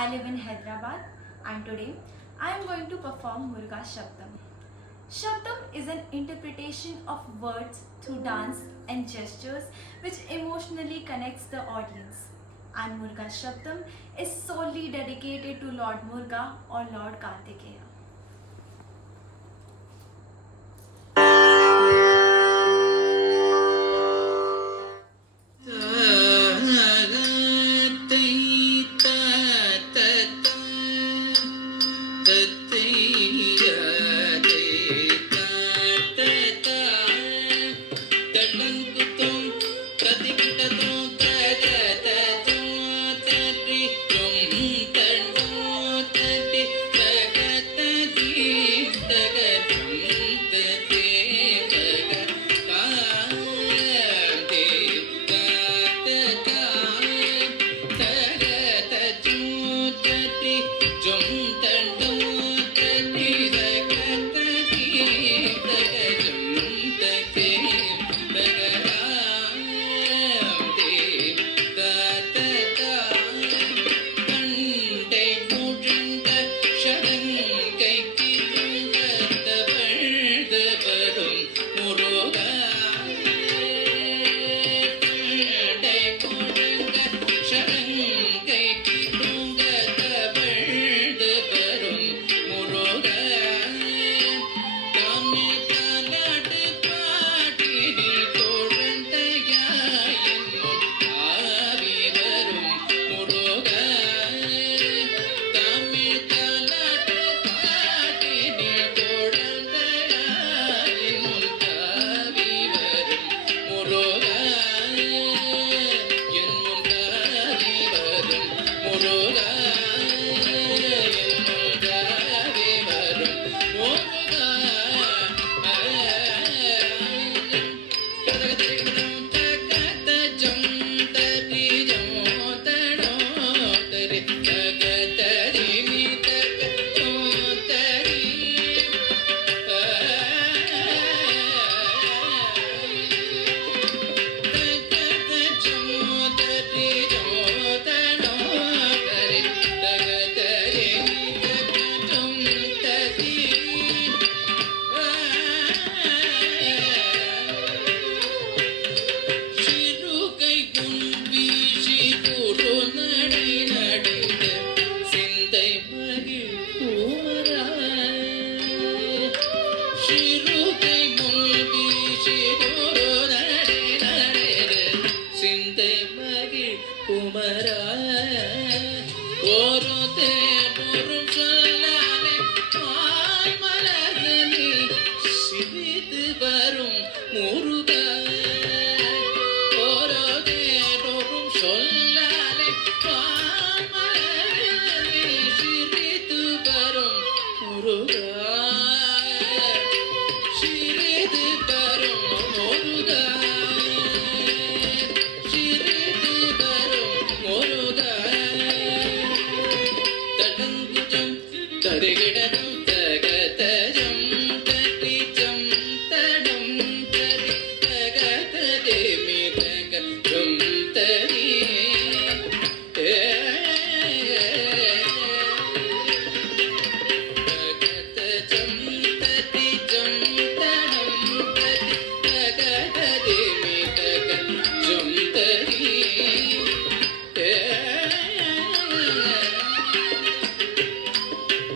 I live in Hyderabad and today I am going to perform Muruga Shabdam. Shabdam is an interpretation of words through dance and gestures which emotionally connects the audience. And Muruga Shabdam is solely dedicated to Lord Muruga or Lord Kartikeya.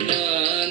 Na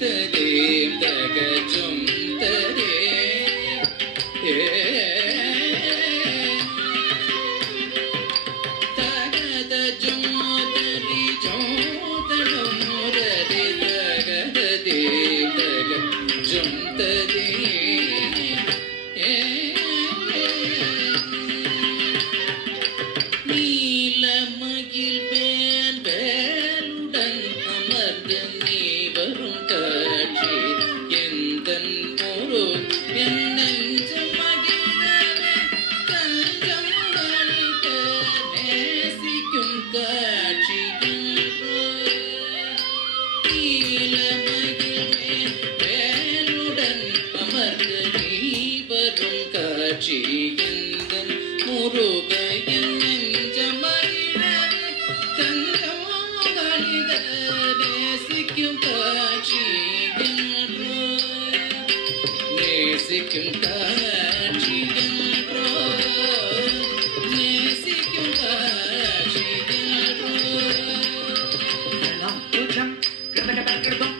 ததேம் தகஜும் ததே தகதஜும் தரி ஜோதனும் ரரி தகதேம் தகஜும் ததே நீலமகில் வேல் வேலுடன் அமர்ந்து நீ வரும் காட்சி எந்தன் ஒரு என் நெஞ்சம் மகிழவே தஞ்சம் அளிக்க நேசிக்கும் காட்சி நீலமகில் வேல் வேலுடன் அமர்ந்து நீ வரும் காட்சி எந்தன் முருக என் நெஞ்சமகிழவே தஞ்சமளித நேசிக்கும் காட்சி நேசிக்கும் காட்சி நேசிக்கும் காட்சி Lam Ujam, Kata Kata Kirtam,